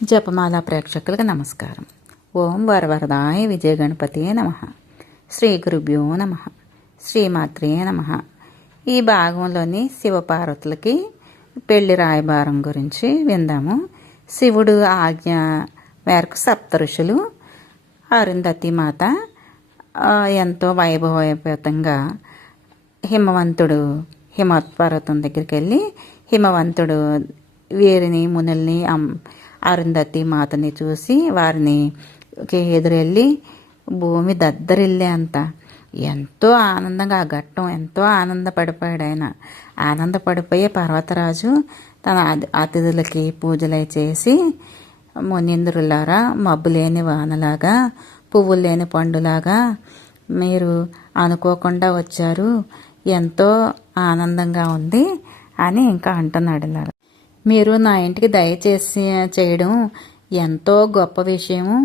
జపమాల ప్రేక్షకులకు నమస్కారం. ఓం వరవరదాయ విజయ గణపతి నమః. శ్రీ గురుభ్యో నమః. శ్రీమాత్రే నమః. ఈ భాగంలోని శివపార్వతులకి పెళ్లి రాయబారం గురించి విందాము. శివుడు ఆజ్ఞ మేరకు సప్త ఋషులు అరుంధతి మాత ఎంతో వైభవోపేతంగా హిమవంతుడు హిమపర్వతం దగ్గరికి వెళ్ళి హిమవంతుడు వీరిని మునుల్ని అరుంధతి మాతని చూసి వారిని ఎదురెళ్ళి భూమి దద్దరిల్లే అంత ఎంతో ఆనందంగా ఆ ఘట్టం ఎంతో ఆనందపడిపోయాడు. ఆయన ఆనందపడిపోయే పర్వతరాజు తన అతిథులకి పూజలై చేసి, మునీంద్రులారా, మబ్బు లేని వానలాగా పువ్వులు లేని పండులాగా మీరు అనుకోకుండా వచ్చారు, ఎంతో ఆనందంగా ఉంది అని ఇంకా అంటున్నాడు. మీరు నా ఇంటికి దయచేసి చేయడం ఎంతో గొప్ప విషయము,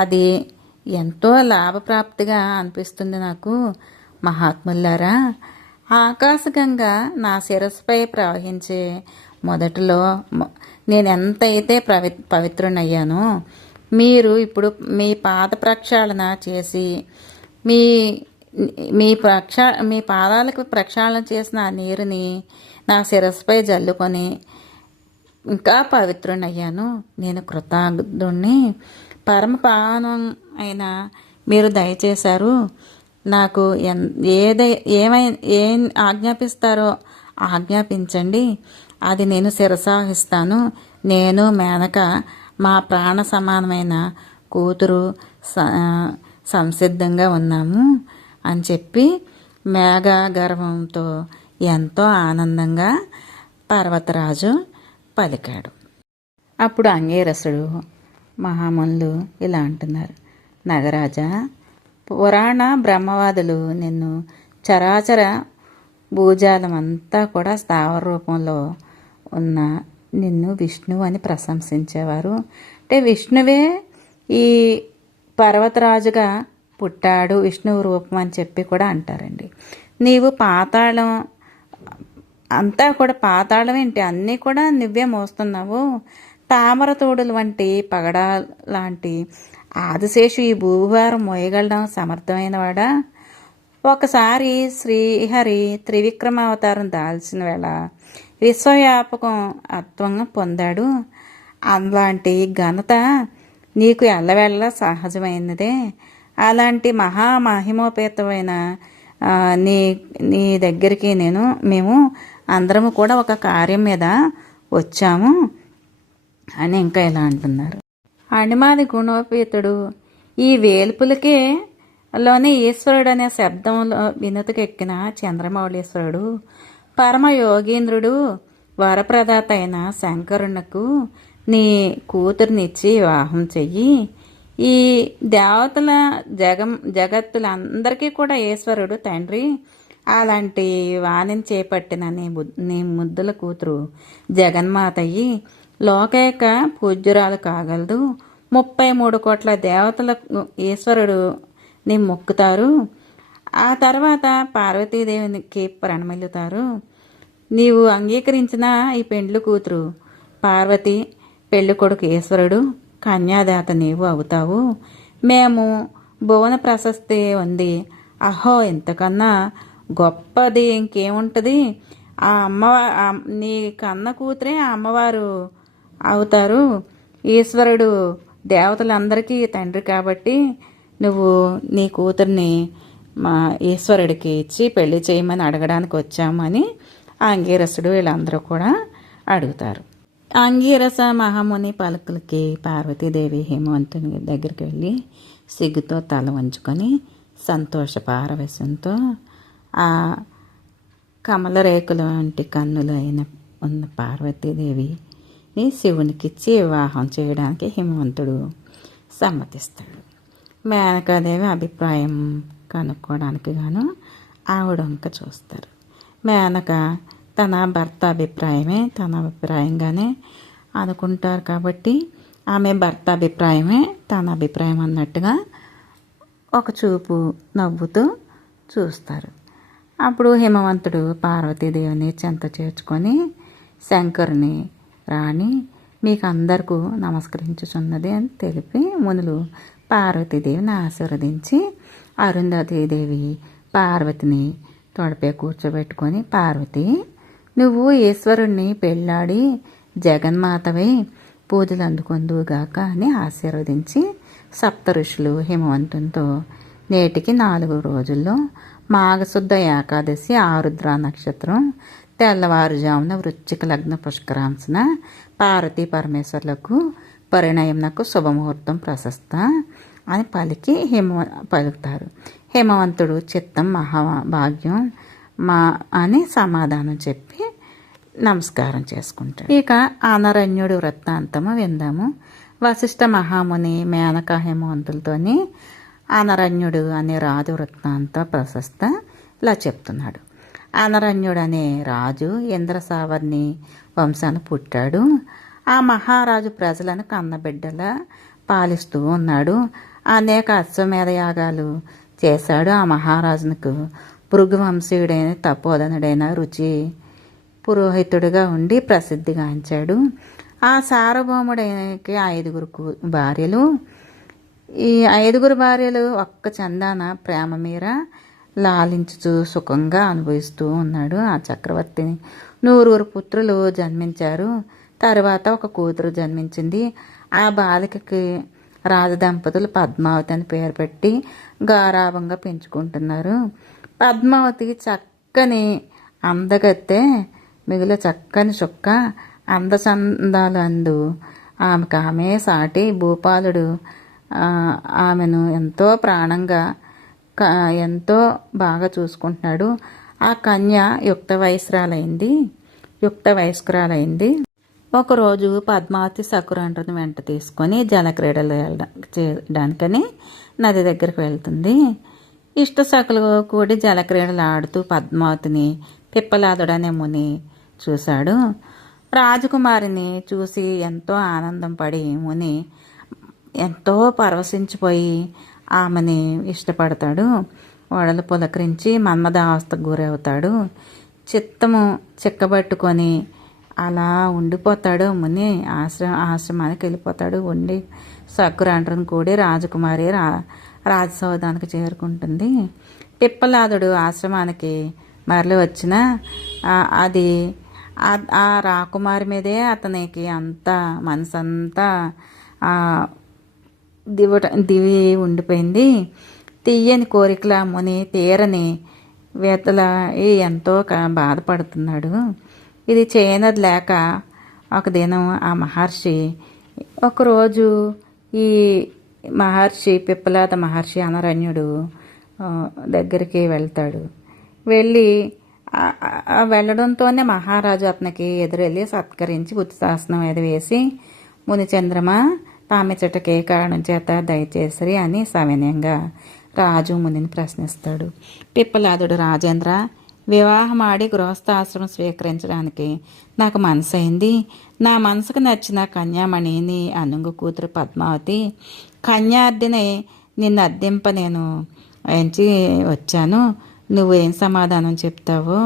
అది ఎంతో లాభప్రాప్తిగా అనిపిస్తుంది నాకు. మహాత్ములారా, ఆకాశగంగా నా శిరస్సుపై ప్రవహించే మొదటిలో నేను ఎంతైతే పవిత్రునయ్యానో, మీరు ఇప్పుడు మీ పాద ప్రక్షాళన చేసి మీ పాదాలకు ప్రక్షాళన చేసిన ఆ నీరుని నా శిరస్సుపై జల్లుకొని ఇంకా పవిత్రునయ్యాను. నేను కృతజ్ఞుణ్ణి. పరమ పావనం అయిన మీరు దయచేశారు. నాకు ఏం ఆజ్ఞాపిస్తారో ఆజ్ఞాపించండి, అది నేను శిరసాహిస్తాను. నేను మేనక మా ప్రాణ సమానమైన కూతురు సంసిద్ధంగా ఉన్నాము అని చెప్పి మేఘ గర్వంతో ఎంతో ఆనందంగా పర్వతరాజు పలికాడు. అప్పుడు అంగీరసుడు మహామునులు ఇలా అంటున్నారు. నగరాజా, పురాణ బ్రహ్మవాదులు నిన్ను చరాచర భూజాలం అంతా కూడా స్థావర రూపంలో ఉన్న నిన్ను విష్ణువు అని ప్రశంసించేవారు. అంటే విష్ణువే ఈ పర్వతరాజుగా పుట్టాడు, విష్ణువు రూపం అని చెప్పి కూడా అంటారండి. నీవు పాతాళం అంతా కూడా పాతాళం ఏంటి, అన్నీ కూడా నువ్వే మోస్తున్నావు. తామర తోడుల వంటి పగడా లాంటి ఆదిశేషు ఈ భూభారం మోయగలడం సమర్థమైన వాడా? ఒకసారి శ్రీహరి త్రివిక్రమావతారం దాల్చిన వేళ విశ్వవ్యాపకం అత్వంగా పొందాడు. అలాంటి ఘనత నీకు ఎల్లవేళ సహజమైనదే. అలాంటి మహామహిమోపేతమైన నీ దగ్గరికి మేము అందరము కూడా ఒక కార్యం మీద వచ్చాము అని ఇంకా ఇలా అంటున్నారు. అణిమాది గుణోపేతుడు ఈ వేల్పులకే లోని ఈశ్వరుడు అనే శబ్దంలో వినుతకెక్కిన చంద్రమౌళీశ్వరుడు పరమ యోగీంద్రుడు వరప్రదాత అయిన శంకరునకు నీ కూతురునిచ్చి వివాహం చెయ్యి. ఈ దేవతల జగత్తులందరికీ కూడా ఈశ్వరుడు తండ్రి. అలాంటి వాణిని చేపట్టిన నీ ముద్దుల కూతురు జగన్మాతయ్యి లోకైక పూజ్యురాలు కాగలదు. 33 కోట్ల దేవతల ఈశ్వరుడు నీ మొక్కుతారు. ఆ తర్వాత పార్వతీదేవికి ప్రణమిల్లుతారు. నీవు అంగీకరించిన ఈ పెండ్లు కూతురు పార్వతి, పెళ్లి కొడుకు ఈశ్వరుడు, కన్యాదాత నీవు అవుతావు. మేము భువన ప్రశస్తి ఉంది. అహో, ఇంతకన్నా గొప్పది ఇంకేముంటుంది? ఆ నీ కన్న కూతురే ఆ అమ్మవారు అవుతారు. ఈశ్వరుడు దేవతలందరికీ తండ్రి కాబట్టి నువ్వు నీ కూతుర్ని మా ఈశ్వరుడికి ఇచ్చి పెళ్లి చేయమని అడగడానికి వచ్చామని అంగీరసుడు వీళ్ళందరూ కూడా అడుగుతారు. అంగీరస మహాముని పలుకులకి పార్వతీదేవి హేమవంతుని దగ్గరికి వెళ్ళి సిగ్గుతో తల వంచుకొని సంతోష పారవశ్యంతో ఆ కమల రేకుల వంటి కన్నులు ఉన్న పార్వతీదేవిని శివునికిచ్చి వివాహం చేయడానికి హిమవంతుడు సమ్మతిస్తాడు. మేనకాదేవి అభిప్రాయం కనుక్కోవడానికి గాను ఆవిడంక చూస్తారు. మేనక తన భర్త అభిప్రాయమే తన అభిప్రాయంగానే అనుకుంటారు కాబట్టి ఆమె భర్త అభిప్రాయమే తన అభిప్రాయం అన్నట్టుగా ఒక చూపు నవ్వుతూ చూస్తారు. అప్పుడు హిమవంతుడు పార్వతీదేవిని చెంత చేర్చుకొని శంకరుని రాణి మీకు అందరికీ నమస్కరించుచున్నది అని తెలిపి మునులు పార్వతీదేవిని ఆశీర్వదించి అరుంధతీదేవి పార్వతిని తొడపై కూర్చోబెట్టుకొని, పార్వతి, నువ్వు ఈశ్వరుణ్ణి పెళ్ళాడి జగన్మాతవై పూజలు అందుకొందువుగాక అని ఆశీర్వదించి సప్త ఋషులు హిమవంతునితో నేటికి 4 రోజుల్లో మాఘశుద్ధ ఏకాదశి ఆరుద్ర నక్షత్రం తెల్లవారుజామున వృశ్చిక లగ్న పుష్కరాంశన పార్వతీ పరమేశ్వర్లకు పరిణయంనకు శుభముహూర్తం ప్రశస్త అని పలుకుతారు. హిమవంతుడు చిత్తం మహాభాగ్యం అని సమాధానం చెప్పి నమస్కారం చేసుకుంటాడు. ఇక అనరణ్యుడు వృత్తాంతము విందాము. వశిష్ఠ మహాముని మేనక హిమవంతులతోని అనరణ్యుడు అనే రాజు వృత్తాంత ప్రశస్త ఇలా చెప్తున్నాడు. అనరణ్యుడు అనే రాజు ఇంద్రసావర్ణి వంశాన పుట్టాడు. ఆ మహారాజు ప్రజలను కన్నబిడ్డలా పాలిస్తూ ఉన్నాడు. అనేక అశ్వమేధ యాగాలు చేశాడు. ఆ మహారాజునకు భృగువంశీయుడైన తపోధనుడైన రుచి పురోహితుడిగా ఉండి ప్రసిద్ధిగాంచాడు. ఆ సార్వభౌముడికి 5 భార్యలు. ఈ 5 భార్యలు ఒక్క చందాన ప్రేమ మీర లాలించుతూ సుఖంగా అనుభవిస్తూ ఉన్నాడు. ఆ చక్రవర్తిని 100 పుత్రులు జన్మించారు. తర్వాత ఒక కూతురు జన్మించింది. ఆ బాలికకి రాజదంపతులు పద్మావతి అని పేరు పెట్టి గారాభంగా పెంచుకుంటున్నారు. పద్మావతి చక్కని అందగత్తె, మిగులు చక్కని చుక్క, అందచందాలు అందు ఆమె సాటి. భూపాలుడు ఆమెను ఎంతో ప్రాణంగా ఎంతో బాగా చూసుకుంటున్నాడు. ఆ కన్య యుక్త వయస్కురాలైంది. ఒకరోజు పద్మావతి సకురాండ్రను వెంట తీసుకొని జలక్రీడలు చేయడానికని నది దగ్గరికి వెళ్తుంది. ఇష్టసకులు కూడి జలక్రీడలు ఆడుతూ పద్మావతిని పిప్పలాదుడనే ముని చూశాడు. రాజకుమారిని చూసి ఎంతో ఆనందం పడి ముని ఎంతో పరవశించిపోయి ఆమెని ఇష్టపడతాడు. వడలు పులకరించి మన్మదావస్థకు గురవుతాడు. చిత్తము చిక్కబట్టుకొని అలా ఉండిపోతాడు. ముని ఆశ్రమానికి వెళ్ళిపోతాడు. ఉండి సక్కురాండ్రను కూడి రాజకుమారి రాజసౌధానికి చేరుకుంటుంది. పిప్పలాదుడు ఆశ్రమానికి మరలి వచ్చిన అది ఆ రాకుమారి మీదే అతనికి అంతా మనసంతా దివి ఉండిపోయింది. తీయని కోరికల ముని తీరని వేతల ఎంతో బాధపడుతున్నాడు. ఇది చేయనది లేక ఒక దినం ఆ మహర్షి ఒకరోజు ఈ పిప్పలాద మహర్షి అనరణ్యుడు దగ్గరికి వెళ్తాడు. వెళ్ళడంతోనే మహారాజు అతనికి ఎదురెళ్ళి సత్కరించి ఉత్సాసనం మీద వేసి, మునిచంద్రమ, తామిచ్చటకే కారణం చేత దయచేసిరి అని సవినయంగా రాజు మునిని ప్రశ్నిస్తాడు. పిప్పలాదుడు, రాజేంద్ర, వివాహమాడి గృహస్థాశ్రమం స్వీకరించడానికి నాకు మనసైంది. నా మనసుకు నచ్చిన కన్యామణిని అనుంగు కూతురు పద్మావతి కన్యార్థిని నిన్ను అద్దెంప నేను ఎంచి వచ్చాను. నువ్వు ఏం సమాధానం చెప్తావో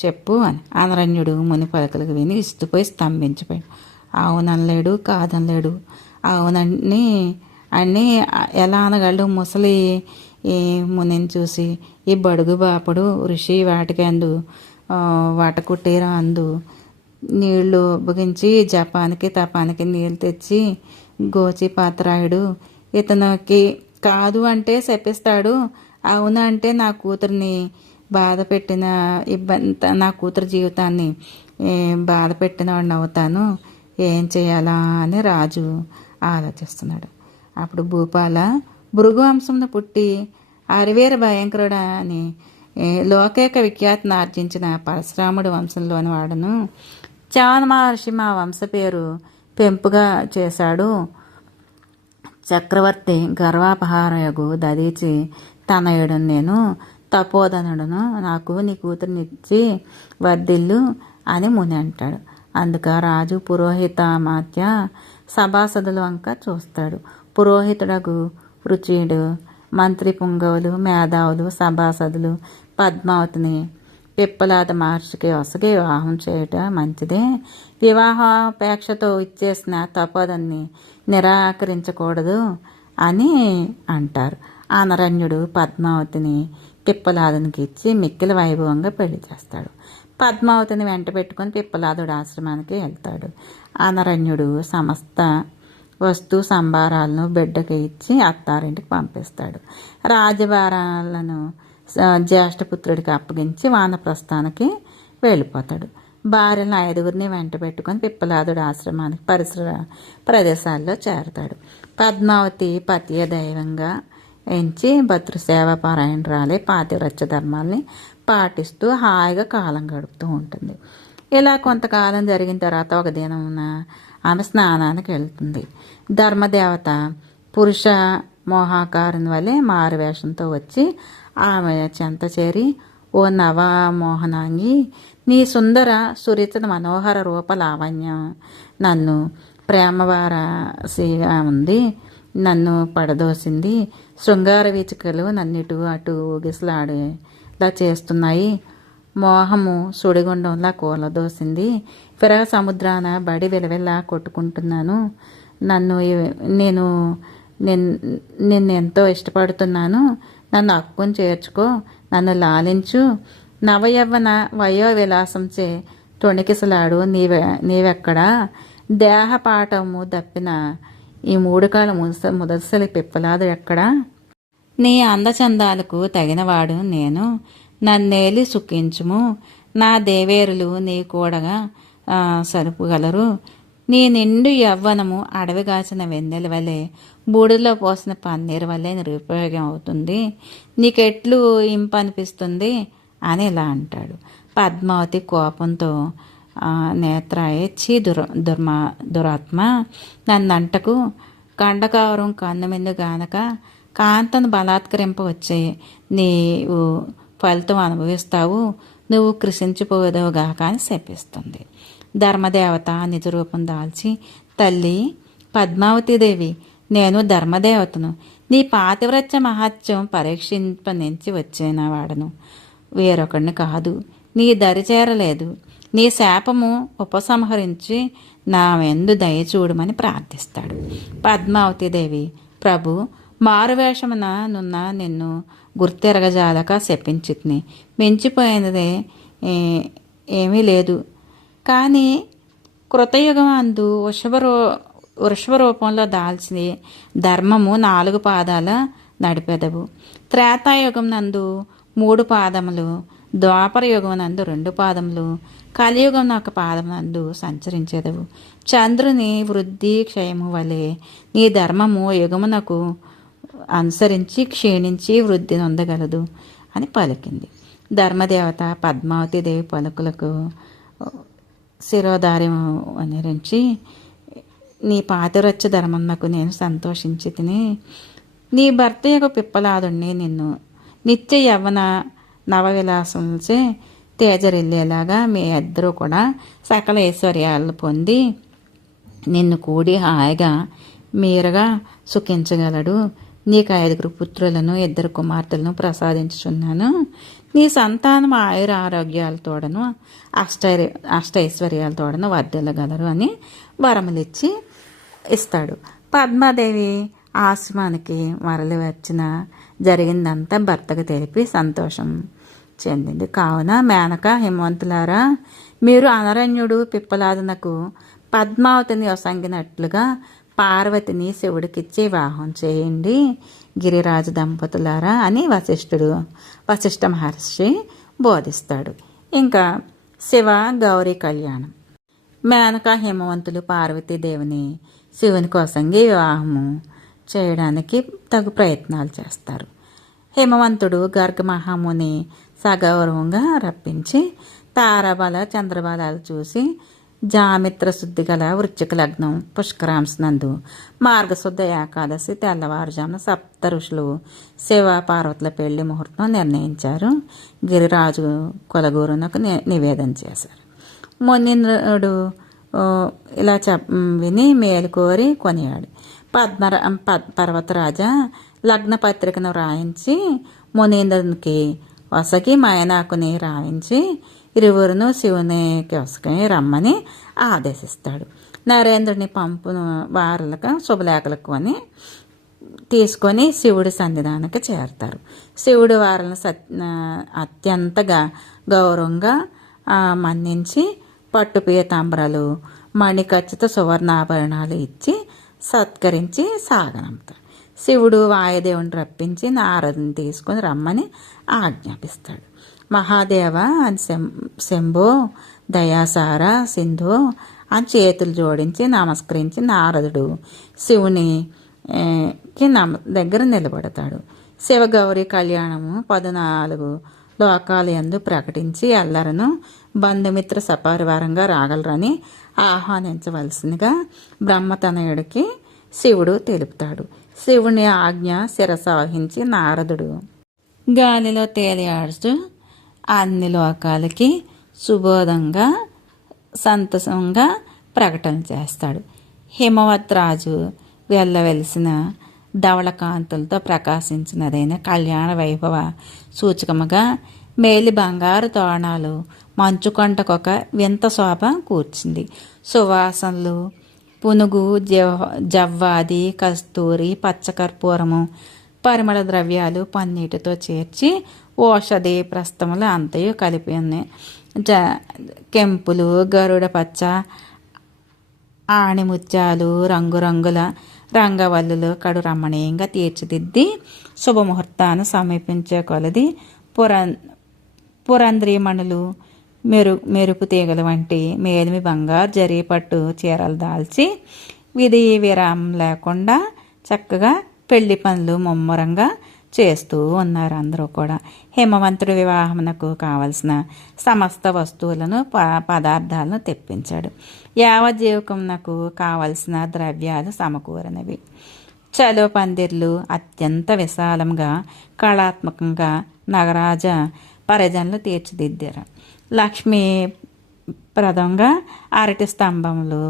చెప్పు అని. అనరణ్యుడు ముని పలకలకు విని ఇస్తుపోయి స్తంభించిపోయాడు. అవుననలేడు, కాదనలేడు. అవునని అన్నీ ఎలా అనగలడు? ముసలి మునిని చూసి, ఈ బడుగు బాపడు ఋషి వాటికందు వాటకుట్టేరా అందు నీళ్లు బిగించి జపానికి తపానికి నీళ్ళు తెచ్చి గోచి పాత్రాయుడు ఇతనికి కాదు అంటే శపిస్తాడు, అవును అంటే నా కూతురిని బాధ పెట్టిన నా కూతురు జీవితాన్ని బాధ పెట్టిన వాడిని అవుతాను, ఏం చేయాలా అని రాజు ఆలోచిస్తున్నాడు. అప్పుడు భూపాల భృగు వంశంను పుట్టి అరివేర భయంకరుడు అని లోకైక విఖ్యాతిని ఆర్జించిన పరశురాముడు వంశంలోని వాడును. చవన మహర్షి మా వంశ పేరు పెంపుగా చేశాడు. చక్రవర్తి గర్వాపహారయగు దదీచి తనయుడును నేను, తపోధనుడును, నాకు నీ కూతురునిచ్చి వర్ధిల్లు అని ముని అంటాడు. అందుక రాజు పురోహితామాత్య సభాసదులు వంక చూస్తాడు. పురోహితుడగు రుచియుడు, మంత్రి పుంగవులు, మేధావులు, సభాసదులు పద్మావతిని పిప్పలాద మహర్షికి ఒసగి వివాహం చేయటం మంచిదే. వివాహాపేక్షతో ఇచ్చేసిన తపోదాన్ని నిరాకరించకూడదు అని అంటారు. అనరణ్యుడు పద్మావతిని పిప్పలాదునికి ఇచ్చి మిక్కిలి వైభవంగా పెళ్లి చేస్తాడు. పద్మావతిని వెంట పెట్టుకుని పిప్పలాదుడు ఆశ్రమానికి వెళ్తాడు. అనరణ్యుడు సమస్త వస్తు సంభారాలను బిడ్డకి ఇచ్చి అత్తారింటికి పంపిస్తాడు. రాజభారాలను జ్యేష్ఠపుత్రుడికి అప్పగించి వానప్రస్థానికి వెళ్ళిపోతాడు. భార్యలను 5గురిని వెంట పెట్టుకొని పిప్పలాదుడు ఆశ్రమానికి పరిసర ప్రదేశాల్లో చేరతాడు. పద్మావతి పతియ దైవంగా ఎంచి భతృసేవాపరాయణరాలే పాతివ్రత్య ధర్మాల్ని పాటిస్తూ హాయిగా కాలం గడుపుతూ ఉంటుంది. ఇలా కొంతకాలం జరిగిన తర్వాత ఒక దినమున ఆమె స్నానానికి వెళ్తుంది. ధర్మదేవత పురుష మోహాకారుని వలె మారువేషంతో వచ్చి ఆమె చెంత చేరి, ఓ నవమోహనాంగి, నీ సుందర సురిత మనోహర రూప లావణ్యం నన్ను ప్రేమవారసిగా ఉంది, నన్ను పడదోసింది. శృంగార వీచికలు నన్నిటు అటు ఊగిసలాడేలా చేస్తున్నాయి. మోహము సుడిగుండంలా కూలదోసింది. విరహ సముద్రాన బడి విలవిల్లా కొట్టుకుంటున్నాను. నేను నిన్నెంతో ఇష్టపడుతున్నాను. నన్ను హక్కుని చేర్చుకో, నన్ను లాలించు. నవయవ్వన వయో విలాసంచే తొణికిసలాడు నీవెక్కడా? దేహపాఠము దప్పిన ఈ 3 కాల ముదసలి పిప్పలాదు ఎక్కడా? నీ అందచందాలకు తగినవాడు నేను, నన్నేలి సుఖించుము. నా దేవేరులు నీ కూడగా సరుపుగలరు. నీ నిండు యవ్వనము అడవిగాచిన వెన్నెల వలె, బూడిలో పోసిన పన్నీరు వల్లే నిరుపయోగం అవుతుంది. నీకెట్లు ఇంపనిపిస్తుంది అని ఇలా అంటాడు. పద్మావతి కోపంతో, నేత్రాయే, చీ దురాత్మ, నన్నంటకు కండకావరం కన్ను మిందు గానక కాంతను బలాత్కరింపవచ్చే నీవు ఫలితం అనుభవిస్తావు. నువ్వు కృషించిపోయేదవుగాక అని శపిస్తుంది. ధర్మదేవత నిజరూపం దాల్చి, తల్లి పద్మావతీదేవి, నేను ధర్మదేవతను. నీ పాతివ్రత్య మహత్యం పరీక్షింపనించి వచ్చిన వాడను, వేరొకడిని కాదు. నీ దరి చేరలేదు. నీ శాపము ఉపసంహరించి నా ఎందు దయచూడమని ప్రార్థిస్తాడు. పద్మావతీదేవి, ప్రభు, మారువేషమున నున్న నిన్ను గుర్తెరగజాలక శపించితిని. మించిపోయినదే ఏమీ లేదు. కానీ కృతయుగం అందు వృషభ రూపంలో దాల్చిన ధర్మము 4 పాదాల నడిపెదవు. త్రేతాయుగం నందు 3 పాదములు, ద్వాపర యుగం నందు 2 పాదములు, కలియుగం 1 పాదం నందు సంచరించేదవు. చంద్రుని వృద్ధి క్షయము వలె నీ ధర్మము యుగమునకు అనుసరించి క్షీణించి వృద్ధి నొందగలదు అని పలికింది. ధర్మదేవత పద్మావతీదేవి పలుకులకు శిరోధార్యం అనురించి, నీ పాతివ్రత్య ధర్మన్నకు నేను సంతోషించి తిని, నీ భర్త యొక్క పిప్పలాదుణ్ణి నిన్ను నిత్య యవ్వన నవవిలాసంచే తేజరిల్లేలాగా మీ ఇద్దరూ కూడా సకల ఐశ్వర్యాలను పొంది నిన్ను కూడి హాయిగా మీరుగా సుఖించగలడు. నీకు 5 పుత్రులను 2 కుమార్తెలను ప్రసాదించుచున్నాను. నీ సంతానం ఆయుర ఆరోగ్యాలతోడను అష్టైశ్వర్యాలతోడను వర్ధిల్లగలరు అని వరములిచ్చి ఇస్తాడు. పద్మాదేవి ఆశ్రమానికి మరలి వచ్చిన జరిగిందంతా భర్తకు తెలిపి సంతోషం చెందింది. కావున మేనక, హిమవంతులారా, మీరు అనరణ్యుడు పిప్పలాదునకు పద్మావతిని ఒసంగినట్లుగా పార్వతిని శివుడికిచ్చి వివాహం చేయండి గిరిరాజు దంపతులారా అని వశిష్ఠ మహర్షి బోధిస్తాడు. ఇంకా శివ గౌరీ కళ్యాణం. మేనక, హిమవంతులు పార్వతీదేవిని శివుని కోసంగి వివాహము చేయడానికి తగు ప్రయత్నాలు చేస్తారు. హిమవంతుడు గర్గ మహాముని సగౌరవంగా రప్పించి తారాబల చంద్రబలాలు చూసి జామిత్ర శుద్ధి గల వృశ్చిక లగ్నం పుష్కరాంశనందు మార్గశుద్ధ ఏకాదశి తెల్లవారుజామున 7 ఋషులు శివ పార్వతుల పెళ్లి ముహూర్తం నిర్ణయించారు. గిరిరాజు కులగూరునకు నివేదన చేశారు. మునీంద్రుడు ఇలా విని మేలుకోరి కొనియాడు. పర్వతరాజ లగ్న పత్రికను వ్రాయించి మునీంద్రునికి వసకి మైనాకుని రావించి ఇరువురును శివుని కొసకి రమ్మని ఆదేశిస్తాడు. నరేంద్రుని పంపును వారలకు శుభలేఖలకు అని తీసుకొని శివుడి సన్నిధానికి చేరతారు. శివుడు వారిని అత్యంతగా గౌరవంగా మన్నించి పట్టు పీతాంబరాలు మణిఖచ్చిత సువర్ణాభరణాలు ఇచ్చి సత్కరించి సాగనంపుతాడు. శివుడు వాయుదేవుని రప్పించి నారదుని తీసుకొని రమ్మని ఆజ్ఞాపిస్తాడు. మహాదేవ అని శంభో దయాసార సింధు అని చేతులు జోడించి నమస్కరించి నారదుడు శివుని దగ్గర నిలబడతాడు. శివగౌరి కళ్యాణము 14 లోకాల యందు ప్రకటించి ఎల్లరను బంధుమిత్ర సపరివారంగా రాగలరని ఆహ్వానించవలసిందిగా బ్రహ్మతనయుడికి శివుడు తెలుపుతాడు. శివుని ఆజ్ఞ శిరసావహించి నారదుడు గాలిలో తేలియాడుతూ అన్ని లోకాలకి సుబోధంగా సంతోషంగా ప్రకటన చేస్తాడు. హిమవత్ రాజు వెళ్ళవెలిసిన ధవళకాంతులతో ప్రకాశించినదైన కళ్యాణ వైభవ సూచకముగా మేలి బంగారు తోరణాలు మంచుకొంటకొక వింత శోభ కూర్చుంది. సువాసనలు పునుగు జవ్వాది కస్తూరి పచ్చకర్పూరము పరిమళ ద్రవ్యాలు పన్నీటితో చేర్చి ఓషధి ప్రస్థములు అంతయు కలిపి ఉన్నాయి. కెంపులు గరుడ పచ్చ ఆణిముత్యాలు రంగురంగుల రంగవల్లులు కడు రమణీయంగా తీర్చిదిద్ది శుభముహూర్తాన్ని సమీపించే కొలది పురంద్రీమణులు మెరుపు తీగల వంటి మేలిమి బంగారు జరీ పట్టు చీరలు దాల్చి విధి విరామం లేకుండా చక్కగా పెళ్లి పనులు ముమ్మరంగా చేస్తూ ఉన్నారు. అందరూ కూడా హిమవంతుడి వివాహమునకు కావలసిన సమస్త వస్తువులను పదార్థాలను తెప్పించాడు. యావజ్జీవకమునకు కావలసిన ద్రవ్యాలు సమకూరినవి. చలో పందిర్లు అత్యంత విశాలంగా కళాత్మకంగా నగరాజ పరిజనులు తీర్చిదిద్దారు. లక్ష్మీప్రదంగా అరటి స్తంభములు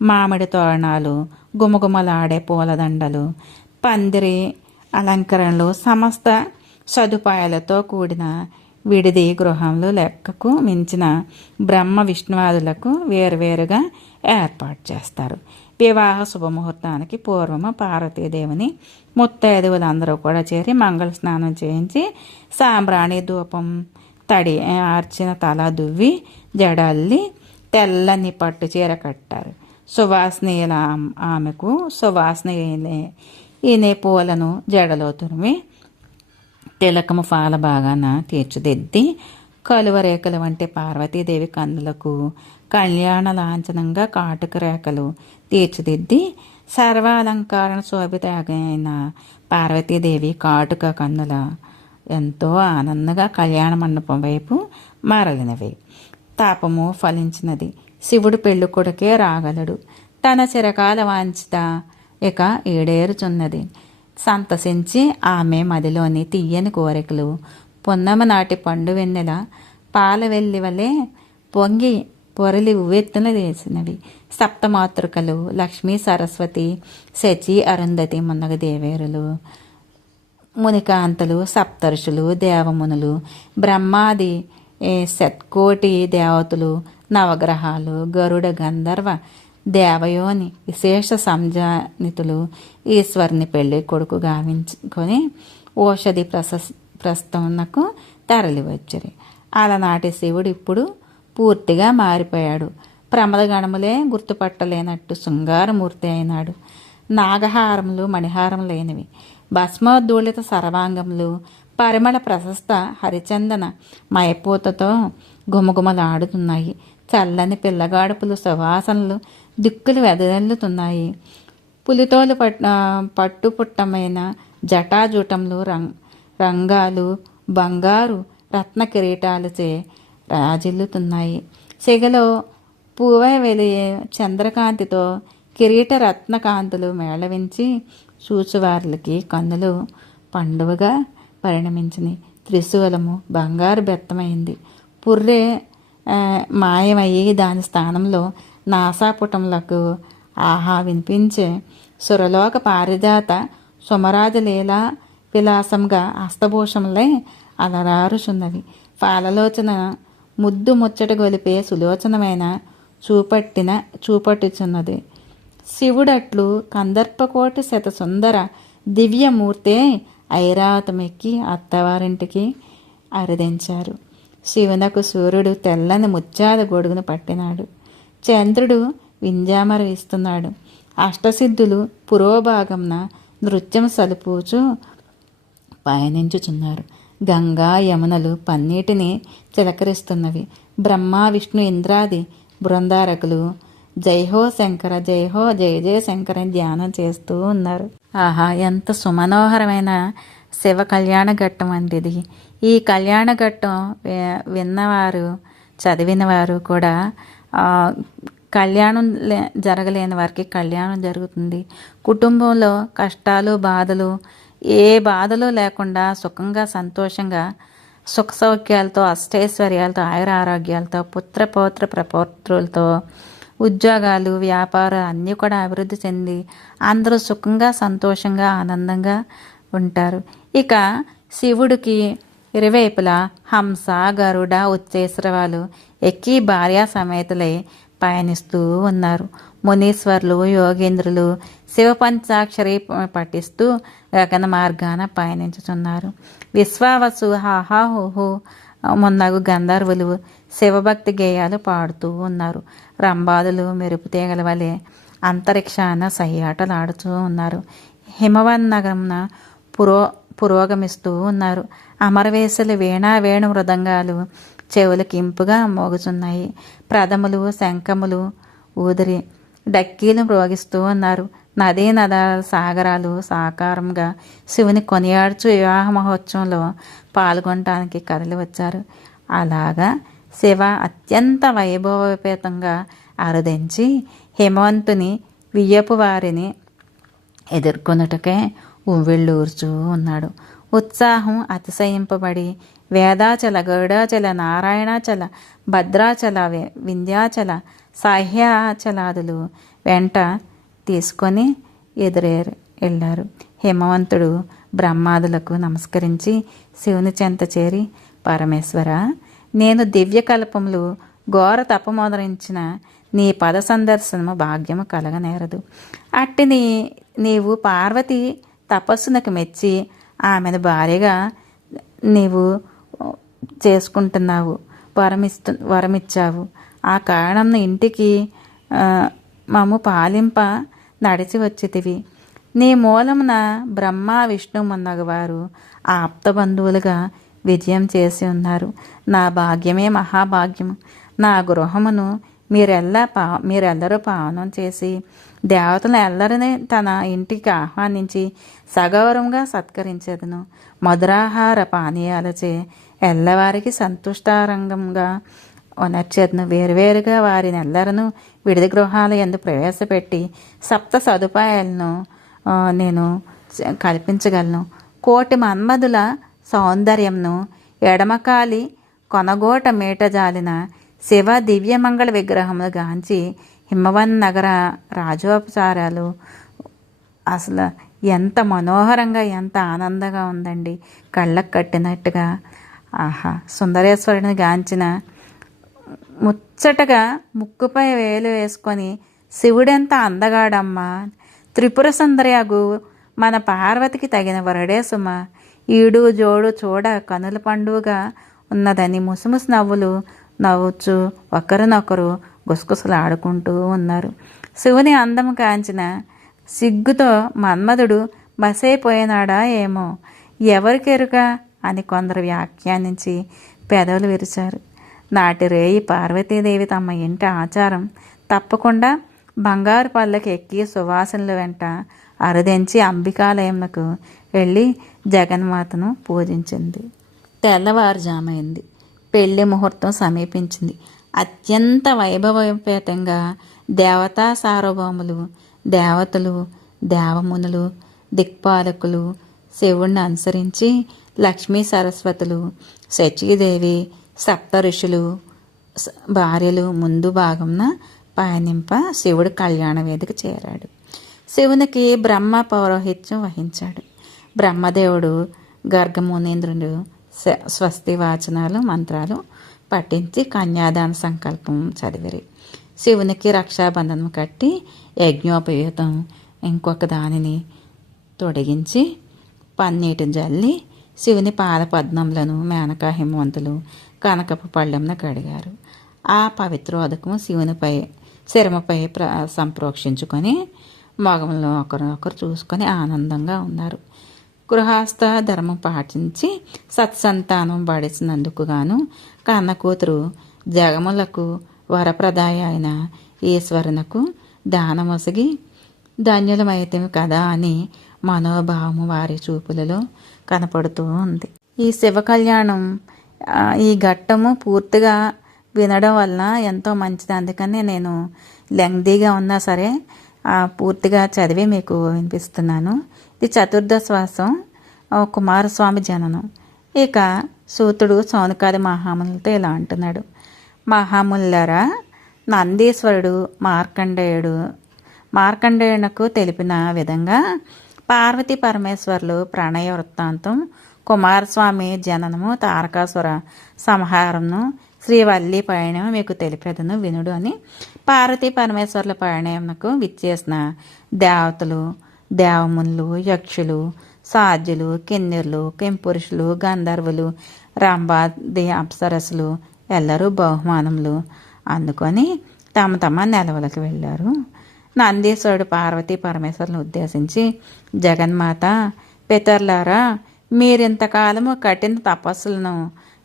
మామిడి తోరణాలు గుమగుమలాడే పూలదండలు పందిరి అలంకరణలు సమస్త సదుపాయాలతో కూడిన విడిది గృహంలో లెక్కకు మించిన బ్రహ్మ విష్ణువాదులకు వేరువేరుగా ఏర్పాటు చేస్తారు. వివాహ శుభముహూర్తానికి పూర్వము పార్వతీదేవిని ముత్తైదువులందరూ కూడా చేరి మంగళ స్నానం చేయించి సాంబ్రాణి ధూపం తడి ఆర్చిన తల దువ్వి జడల్లి తెల్లని పట్టు చీర కట్టారు. సువాసనీయుల ఆమెకు ఈయన పూలను జడలో తురిమి తిలకము ఫాల బాగాన తీర్చిదిద్ది కలువ రేఖల వంటి పార్వతీదేవి కన్నులకు కళ్యాణ లాంఛనంగా కాటుక రేఖలు తీర్చిదిద్ది సర్వాలంకారణ శోభిత అయిన పార్వతీదేవి కాటుక కన్నుల ఎంతో ఆనందంగా కళ్యాణ మండపం వైపు మరలినవి. తాపము ఫలించినది. శివుడు పెళ్లి కొడుకే రాగలడు. తన చిరకాల వాంఛిత ఇక ఈడేరుచున్నది. సంతసించి ఆమె మదిలోని తీయని కోరికలు పున్నమ నాటి పండు వెన్నెల పాల వెల్లి వలె పొంగి పొరలి ఉవ్వెత్తున వేసినవి. సప్తమాతృకలు లక్ష్మీ సరస్వతి శచి అరుంధతి మున్నగ దేవేరులు మునికాంతలు సప్తర్షులు దేవమునులు బ్రహ్మాది శత్కోటి దేవతలు నవగ్రహాలు గరుడ గంధర్వ దేవయోని విశేష సంజానితులు ఈశ్వరుని పెళ్లి కొడుకు గావించుకొని ఓషధి ప్రస్థమునకు తరలి వచ్చరి. అలనాటి శివుడు ఇప్పుడు పూర్తిగా మారిపోయాడు. ప్రమదగణములే గుర్తుపట్టలేనట్టు శృంగారమూర్తి అయినాడు. నాగహారములు మణిహారం లేనివి భస్మోద్దూళిత సర్వాంగములు పరిమళ ప్రశస్త హరిచందన మైపోతతో గుమగుమలాడుతున్నాయి. చల్లని పిల్లగాడుపులు సువాసనలు దిక్కులు వెదజల్లుతున్నాయి. పులితోలు పట్టుపుట్టమైన జటాజూటంలో రంగాలు బంగారు రత్న కిరీటాలచే రాజిల్లుతున్నాయి. సెగలో పూవై వెలియే చంద్రకాంతితో కిరీట రత్నకాంతులు మేళవించి చూచువార్లకి కన్నులు పండువగా పరిణమించినవి. త్రిశూలము బంగారు బెత్తమైంది. పుర్రె మాయమయ్యి దాని స్థానంలో నాసాపుటములకు ఆహా వినిపించే సురలోక పారిజాత సుమరాజలీలా విలాసంగా హస్తభూషములై అలరారుచున్నవి. పాలలోచన ముద్దు ముచ్చట గొలిపే సులోచనమైన చూపట్టుచున్నది. శివుడట్లు కందర్పకోటి శతసుందర దివ్యమూర్తే ఐరావతమెక్కి అత్తవారింటికి అరిదించారు. శివునకు సూర్యుడు తెల్లని ముత్యాల గొడుగును పట్టినాడు. చంద్రుడు వింజామర ఇస్తున్నాడు. అష్టసిద్ధులు పురోభాగంన నృత్యం సలుపుచూ పయనించుచున్నారు. గంగా యమునలు పన్నీటిని చిలకరిస్తున్నవి. బ్రహ్మ విష్ణు ఇంద్రాది బృందారకులు జైహో శంకర జైహో జయ జయ శంకర ధ్యానం చేస్తూ ఉన్నారు. ఆహా, ఎంత సుమనోహరమైన శివ కళ్యాణ ఘట్టం అండి ఇది. ఈ కళ్యాణ ఘట్టం విన్నవారు చదివినవారు కూడా కళ్యాణం జరగలేని వారికి కళ్యాణం జరుగుతుంది. కుటుంబంలో కష్టాలు బాధలు ఏ బాధలు లేకుండా సుఖంగా సంతోషంగా సుఖ సౌఖ్యాలతో అష్టైశ్వర్యాలతో ఆయుర ఆరోగ్యాలతో పుత్ర పౌత్ర ప్రపౌత్రులతో ఉద్యోగాలు వ్యాపారాలు అన్నీ కూడా అభివృద్ధి చెంది అందరూ సుఖంగా సంతోషంగా ఆనందంగా ఉంటారు. ఇక శివుడికి ఇరువైపులా హంస గరుడ ఉచ్చేశ్రవాలు ఎక్కి భార్యా సమేతులై పయనిస్తూ ఉన్నారు. మునీశ్వర్లు యోగేంద్రులు శివ పంచాక్షరి పఠిస్తూ గగన మార్గాన పయనించుతున్నారు. విశ్వావసు హాహాహుహు మొన్నగు గంధర్వులు శివభక్తి గేయాలు పాడుతూ ఉన్నారు. రంబాదులు మెరుపు తీగల వలె అంతరిక్షాన సయ్యాటలాడుతూ ఉన్నారు. హిమవన్ నగరంన పురోగమిస్తూ ఉన్నారు. అమరవేశలు వీణా వేణు మృదంగాలు చెవులకి ఇంపుగా మోగుచున్నాయి. ప్రథములు శంఖములు ఊదిరి డక్కీలు మ్రోగిస్తూ ఉన్నారు. నదీ నదాల సాగరాలు సాకారంగా శివుని కొనియాడుచు వివాహ మహోత్సవంలో పాల్గొనడానికి కదలి వచ్చారు. అలాగా శివ అత్యంత వైభవోపేతంగా అరుదించి హిమవంతుని వియ్యపు వారిని ఎదుర్కొనుటకే ఉవ్విళ్ళూర్చూ ఉన్నాడు. ఉత్సాహం అతిశయింపబడి వేదాచల గరుడాచల నారాయణాచల భద్రాచల వింధ్యాచల సాహ్యాచలాదులు వెంట తీసుకొని వెళ్ళారు. హిమవంతుడు బ్రహ్మాదులకు నమస్కరించి శివుని చెంత చేరి, పరమేశ్వర, నేను దివ్యకల్పములు ఘోర తపమోదరించిన నీ పద సందర్శనము భాగ్యము కలగనేరదు. అట్టిని నీవు పార్వతి తపస్సునకు మెచ్చి ఆమెను భార్యగా నీవు చేసుకుంటున్నావు, వరమిచ్చావు. ఆ కారణం ఇంటికి మమ్ము పాలింప నడిచి వచ్చితివి. నీ మూలమున బ్రహ్మ విష్ణు మొన్నగవారు ఆప్త బంధువులుగా విజయం చేసి ఉన్నారు. నా భాగ్యమే మహాభాగ్యము. నా గృహమును మీరెల్లరూ పావనం చేసి దేవతలను ఎల్లరినీ తన ఇంటికి ఆహ్వానించి సగౌరవంగా సత్కరించేదను. మధురాహార పానీయాలచే ఎల్లవారికి సంతుష్టారంగంగా ఒనర్చేదను. వేరువేరుగా వారిని ఎల్లరను విడిది గృహాల యందు ప్రవేశపెట్టి సప్త సదుపాయాలను నేను కల్పించగలను. కోటి మన్మధుల సౌందర్యంను ఎడమకాలి కొనగోట మీటజాలిన శివ దివ్యమంగళ విగ్రహములు గాంచి హిమవన్ నగర రాజోపచారాలు అసలు ఎంత మనోహరంగా ఎంత ఆనందంగా ఉందండి. కళ్ళకు కట్టినట్టుగా. ఆహా, సుందరేశ్వరుని గాంచిన ముచ్చటగా ముక్కుపై వేలు వేసుకొని శివుడెంత అందగాడమ్మా, త్రిపుర సుందరియగు మన పార్వతికి తగిన వరడే సుమ, ఈడు జోడు చూడ కనుల పండుగగా ఉన్నదని ముసుముసు నవ్వులు నవ్వుచు ఒకరినొకరు గుసగుసలాడుకుంటూ ఉన్నారు. శివుని అందము కాంచిన సిగ్గుతో మన్మధుడు బసైపోయినాడా ఏమో, ఎవరికెరుక అని కొందరు వ్యాఖ్యానించి పెదవులు విరిచారు. నాటి రేయి పార్వతీదేవి తమ ఇంటి ఆచారం తప్పకుండా బంగారు పళ్ళకి ఎక్కి సువాసనల వెంట అరుదించి అంబికాలయంకు వెళ్ళి జగన్మాతను పూజించింది. తెల్లవారుజామైంది. పెళ్లి ముహూర్తం సమీపించింది. అత్యంత వైభవోపేతంగా దేవతా సార్వభౌములు, దేవతలు, దేవమునులు, దిక్పాలకులు శివుణ్ణి అనుసరించి లక్ష్మీ సరస్వతులు, శచీదేవి, సప్త ఋషులు భార్యలు ముందు భాగంన పయనింప శివుడు కళ్యాణ వేదిక చేరాడు. శివునికి బ్రహ్మ పౌరోహిత్యం వహించాడు. బ్రహ్మదేవుడు, గర్గమునేంద్రుడు, స్వస్తి వాచనాలు మంత్రాలు పఠించి కన్యాదాన సంకల్పం చదివిరి. శివునికి రక్షాబంధనం కట్టి యజ్ఞోపయుతం ఇంకొక దానిని తొడిగించి పన్నీటిని జల్లి శివుని పాదపద్మములను మేనకా హిమవంతులు కనకపు పళ్ళెంన కడిగారు. ఆ పవిత్రోదకము శివునిపై శిరమపై సంప్రోక్షించుకొని మగములో ఒకరు చూసుకొని ఆనందంగా ఉన్నారు. గృహస్థ ధర్మం పాటించి సత్సంతానం బడిసినందుకు గాను కన్న కూతురు జగములకు వరప్రదాయ అయిన ఈశ్వరునకు దానమొసగి ధన్యులమైతే కదా అని మనోభావము వారి చూపులలో కనపడుతూ ఉంది. ఈ శివ కళ్యాణం ఈ ఘట్టము పూర్తిగా వినడం వలన ఎంతో మంచిది. అందుకని నేను లెంగ్దీగా ఉన్నా సరే పూర్తిగా చదివి మీకు వినిపిస్తున్నాను. ఇది చతుర్దశ్వాసం కుమారస్వామి జననం. ఇక సూతుడు సౌనకాది మహాములతో ఇలా అంటున్నాడు. మహాములారా, నందీశ్వరుడు మార్కండేయునకు తెలిపిన విధంగా పార్వతీ పరమేశ్వర్లు ప్రణయ వృత్తాంతం, కుమారస్వామి జననము, తారకాసుర సంహారమును, శ్రీవల్లి పయనం మీకు తెలిపేదను వినుడు అని పార్వతీ పరమేశ్వర్ల పయనమునకు విచ్చేసిన దేవతలు, దేవములు, యక్షులు, సాధ్యులు, కిన్నెర్లు, కెంపురుషులు, గంధర్వులు, రంభాది అప్సరసులు ఎల్లరూ బహుమానములు అందుకొని తమ తమ నెలవులకు వెళ్ళారు. నందీశ్వరుడు పార్వతీ పరమేశ్వరులను ఉద్దేశించి, జగన్మాత, పితరులారా, మీరింతకాలము కఠిన తపస్సులను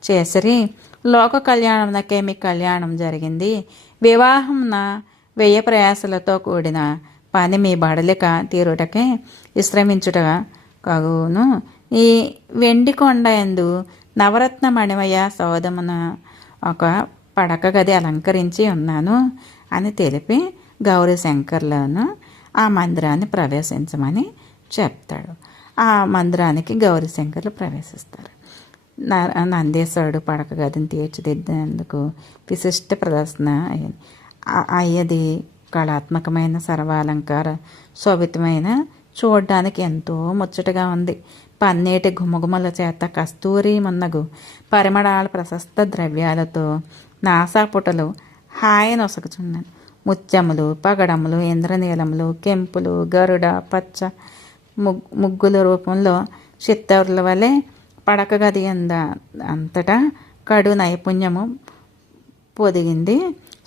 చేసిరి. లోక కళ్యాణంకే మీ కళ్యాణం జరిగింది. వివాహంన వ్యయ ప్రయాసలతో కూడిన పని మీ బడలిక తీరుటకే విశ్రమించుట కగును. ఈ వెండి కొండ యందు నవరత్న మణిమయ సౌధమున ఒక పడక గది అలంకరించి ఉన్నాను అని తెలిపి గౌరీ శంకర్లను ఆ మందిరాన్ని ప్రవేశించమని చెప్తాడు. ఆ మందిరానికి గౌరీ శంకర్లు ప్రవేశిస్తారు. నందీశ్వరుడు పడక గదిని తీర్చిదిద్దేందుకు విశిష్ట ప్రదర్శన అయ్యది కళాత్మకమైన సర్వాలంకార శోభితమైన, చూడడానికి ఎంతో ముచ్చటగా ఉంది. పన్నీటి గుమగుమల చేత కస్తూరి మున్నగు పరిమళాల ప్రశస్త ద్రవ్యాలతో నాసాపుటలు హాయి నొసగుచున్నాను. ముత్యములు, పగడములు, ఇంద్రనీలములు, కెంపులు, గరుడ పచ్చ ముగ్గుల రూపంలో చిత్తరుల వలె పడక గది అంతటా కడు నైపుణ్యము పొదిగింది.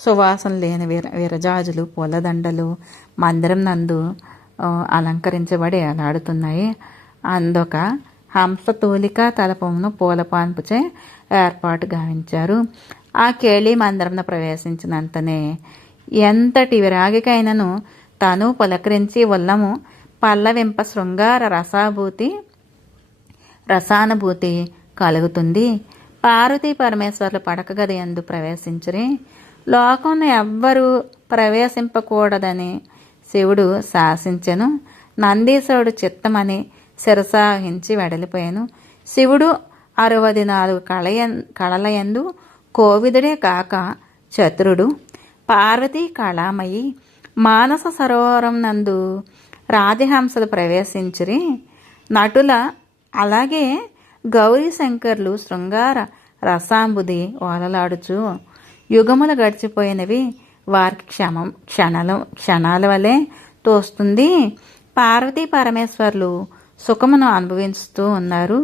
సువాసన లేని విరజాజులు, పూలదండలు మందిరం నందు అలంకరించబడి అలాడుతున్నాయి. అందొక హంసతూలిక తలపమును పూలపాన్పుచే ఏర్పాటు గావించారు. ఆ కేళీ మందిరం ప్రవేశించినంతనే ఎంతటి విరాగికైనను తను పులకరించి ఉల్లము పల్లవింప శృంగార రసానుభూతి కలుగుతుంది. పార్వతీ పరమేశ్వర్లు పడక గది యందు ప్రవేశించిరి. లోకంలో ఎవ్వరూ ప్రవేశింపకూడదని శివుడు శాసించెను. నందీశ్వరుడు చిత్తమని శిరసాహించి వెడలిపోయాను. శివుడు 64 కళలయందు కోవిదుడే కాక చతురుడు. పార్వతీ కళామయి. మానస సరోవరం నందు రాజహంసలు ప్రవేశించిరి. నటుల అలాగే గౌరీ శంకర్లు శృంగార రసాంబుది ఓలలాడుచు యుగములు గడిచిపోయినవి వారికి క్షణాల వలె తోస్తుంది. పార్వతీ పరమేశ్వర్లు సుఖమును అనుభవిస్తూ ఉన్నారు.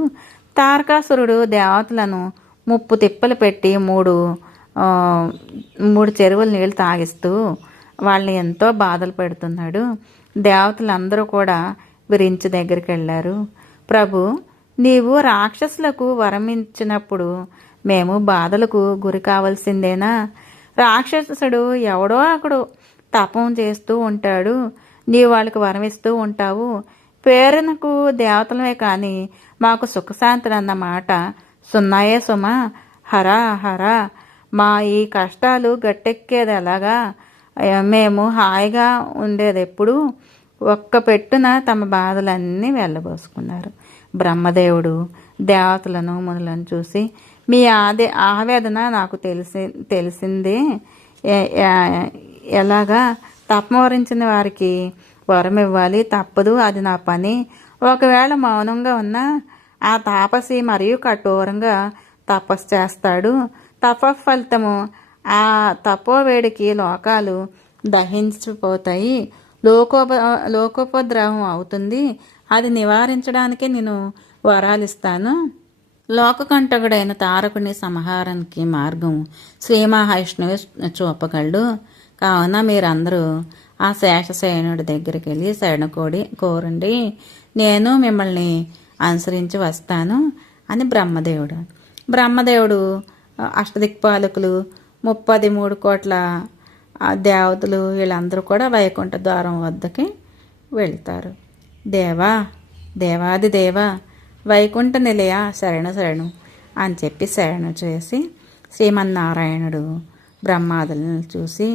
తారకాసురుడు దేవతలను ముప్పు తిప్పలు పెట్టి మూడు చెరువుల నీళ్ళు తాగిస్తూ వాళ్ళని ఎంతో బాధలు పెడుతున్నాడు. దేవతలందరూ కూడా విరించి దగ్గరికి వెళ్ళారు. ప్రభు, నీవు రాక్షసులకు వరమించినప్పుడు మేము బాధలకు గురి కావాల్సిందేనా? రాక్షసుడు ఎవడో అక్కడు తపం చేస్తూ ఉంటాడు, నీవు వాళ్ళకి వరమిస్తూ ఉంటావు. పేరునకు దేవతలమే కానీ మాకు సుఖశాంతులు అన్న మాట సున్నాయే సుమా. హరా హరా, మా ఈ కష్టాలు గట్టెక్కేది ఎలాగా? మేము హాయిగా ఉండేది ఎప్పుడు? ఒక్క పెట్టున తమ బాధలన్నీ వెళ్ళబోసుకున్నారు. బ్రహ్మదేవుడు దేవతలను మునులను చూసి, మీ ఆవేదన నాకు తెలిసిందే. ఎలాగా? తపమోరించిన వారికి వరం ఇవ్వాలి, తప్పదు, అది నా పని. ఒకవేళ మౌనంగా ఉన్నా ఆ తాపసి మరియు కఠోరంగా తపస్సు చేస్తాడు. ఫలితము ఆ తపోవేడికి లోకాలు దహించిపోతాయి, లోకోపద్రవం అవుతుంది. అది నివారించడానికే నేను వరాలిస్తాను. లోకకంటకుడైన తారకుని సంహారానికి మార్గం శ్రీ మహావిష్ణువే చూపగలడు. కావున మీరందరూ ఆ శేషశయనుడి దగ్గరికి వెళ్ళి కోరండి, నేను మిమ్మల్ని అనుసరించి వస్తాను అని బ్రహ్మదేవుడు అష్టదిక్పాలకులు 33 కోట్ల దేవతలు వీళ్ళందరూ కూడా వైకుంఠ ద్వారం వద్దకి వెళ్తారు. దేవాది దేవా వైకుంఠ నిలయ శరణు అని చెప్పి శరణు చేసి శ్రీమన్నారాయణుడు బ్రహ్మాదులను చూసి,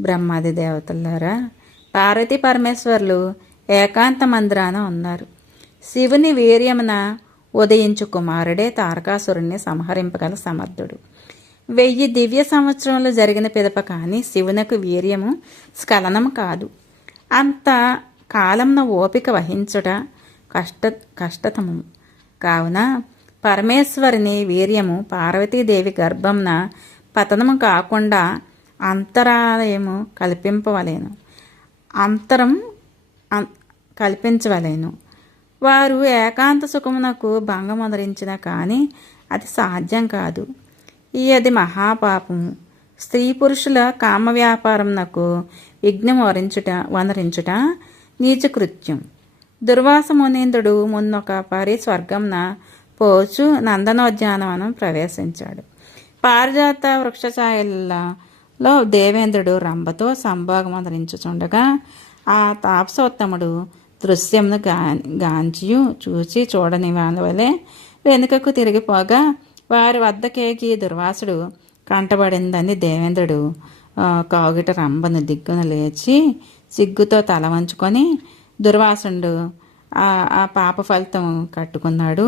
బ్రహ్మాది దేవతలారా, పార్వతీ పరమేశ్వర్లు ఏకాంత మందిరాన ఉన్నారు. శివుని వీర్యమున ఉదయించు కుమారుడే తారకాసురుణ్ణి సంహరింపగల సమర్థుడు. 1000 దివ్య సంవత్సరములు జరిగిన పిదప కానీ శివునకు వీర్యము స్ఖలనం కాదు. అంత కాలంన ఓపిక వహించుట కష్టతము. కావున పరమేశ్వరుని వీర్యము పార్వతీదేవి గర్భంన పతనము కాకుండా అంతరాలయము కల్పించవలేను. వారు ఏకాంత సుఖమునకు భంగముదరించిన కానీ అది సాధ్యం కాదు. అది మహాపాపము. స్త్రీ పురుషుల కామ వ్యాపారమునకు విఘ్నం వనరించుట నీచకృత్యం. దుర్వాసమునీంద్రుడు మున్నొక పరి స్వర్గంన పోచు నందనోద్యానవనం ప్రవేశించాడు. పారిజాత వృక్షఛాయలలో దేవేంద్రుడు రంభతో సంభోగమదరించుచుండగా ఆ తాపసోత్తముడు దృశ్యమును గాంచియు చూచి చూడని వాళ్ళ వలె వెనుకకు తిరిగిపోగా వారి వద్దకేకి దుర్వాసుడు కంటబడిందని దేవేంద్రుడు కాగిట రంభను దిగ్గున లేచి సిగ్గుతో తల వంచుకొని దుర్వాసుడు ఆ పాప ఫలితం కట్టుకున్నాడు.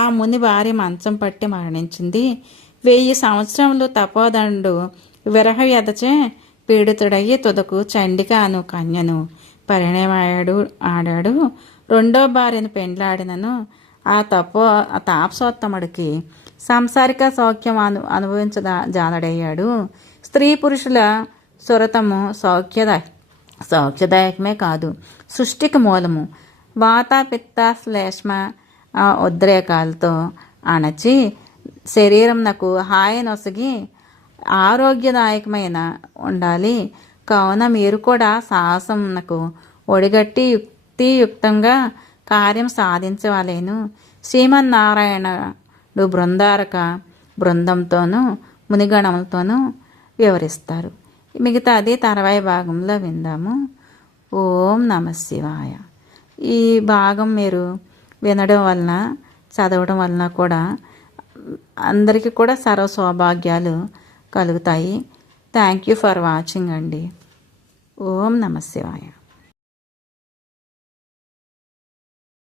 ఆ ముని భార్య మంచం పట్టి మరణించింది. 1000 సంవత్సరములు తపోదండు విరహ వ్యధచే పీడితుడయ్యి తుదకు చండిక అను కన్యను ఆడాడు. రెండో భార్యను పెండ్లాడినను ఆ తాపసోత్తముడికి సాంసారిక సౌఖ్యం జాలడయ్యాడు. స్త్రీ పురుషుల సురతము సౌఖ్యదాయకమే కాదు, సృష్టికి మూలము. వాత పిత్త శ్లేష్మ ఉద్రేకాలతో అణచి శరీరంనకు హాయి నొసగి ఆరోగ్యదాయకమైన ఉండాలి. కావున మీరు కూడా సాహసంనకు ఒడిగట్టి యుక్తియుక్తంగా కార్యం సాధించవలేను. శ్రీమన్నారాయణుడు బృందంతోనూ మునిగణములతోనూ వివరిస్తారు. మిగతాది తర్వాయి భాగంలో విందాము. ఓం నమః శివాయ. ఈ భాగం మీరు వినడం వలన, చదవడం వలన కూడా అందరికీ కూడా సర్వ సౌభాగ్యాలు కలుగుతాయి. థ్యాంక్ యూ ఫర్ వాచింగ్ అండి. ఓం నమః శివాయ.